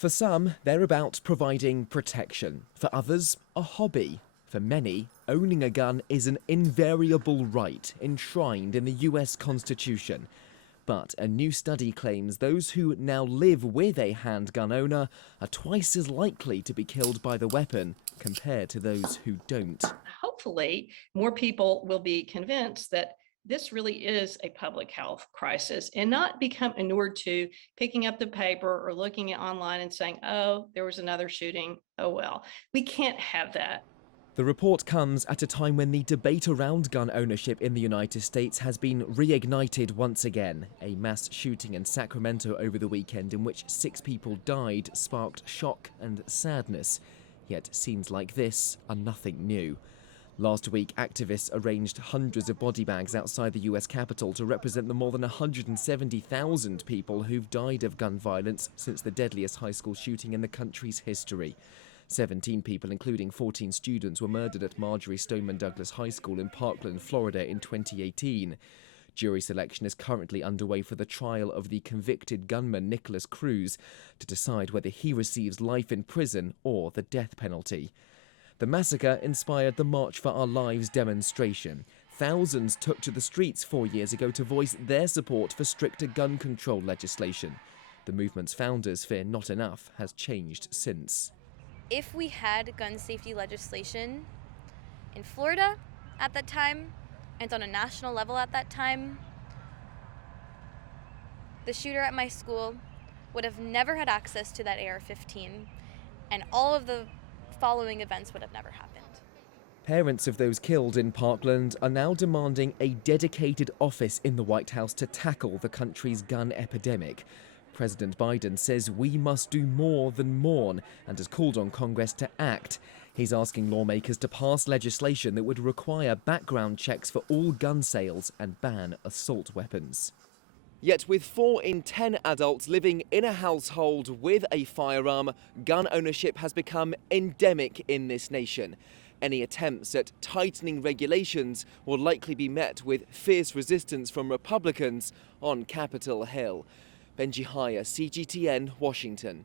For some, they're about providing protection. For others, a hobby. For many, owning a gun is an invariable right enshrined in the US Constitution. But a new study claims those who now live with a handgun owner are twice as likely to be killed by the weapon compared to those who don't. Hopefully, more people will be convinced that this really is a public health crisis and not become inured to picking up the paper or looking at online and saying, oh, there was another shooting. Oh, well, we can't have that. The report comes at a time when the debate around gun ownership in the United States has been reignited once again. A mass shooting in Sacramento over the weekend in which 6 people died sparked shock and sadness. Yet scenes like this are nothing new. Last week, activists arranged hundreds of body bags outside the US Capitol to represent the more than 170,000 people who've died of gun violence since the deadliest high school shooting in the country's history. 17 people, including 14 students, were murdered at Marjorie Stoneman Douglas High School in Parkland, Florida in 2018. Jury selection is currently underway for the trial of the convicted gunman Nicholas Cruz to decide whether he receives life in prison or the death penalty. The massacre inspired the March for Our Lives demonstration. Thousands took to the streets 4 years ago to voice their support for stricter gun control legislation. The movement's founders fear not enough has changed since. If we had gun safety legislation in Florida at that time and on a national level at that time, the shooter at my school would have never had access to that AR-15, and all of the following events would have never happened. Parents of those killed in Parkland are now demanding a dedicated office in the White House to tackle the country's gun epidemic. President Biden says we must do more than mourn and has called on Congress to act. He's asking lawmakers to pass legislation that would require background checks for all gun sales and ban assault weapons. Yet with 4 in 10 adults living in a household with a firearm, gun ownership has become endemic in this nation. Any attempts at tightening regulations will likely be met with fierce resistance from Republicans on Capitol Hill. Benji Hyer, CGTN, Washington.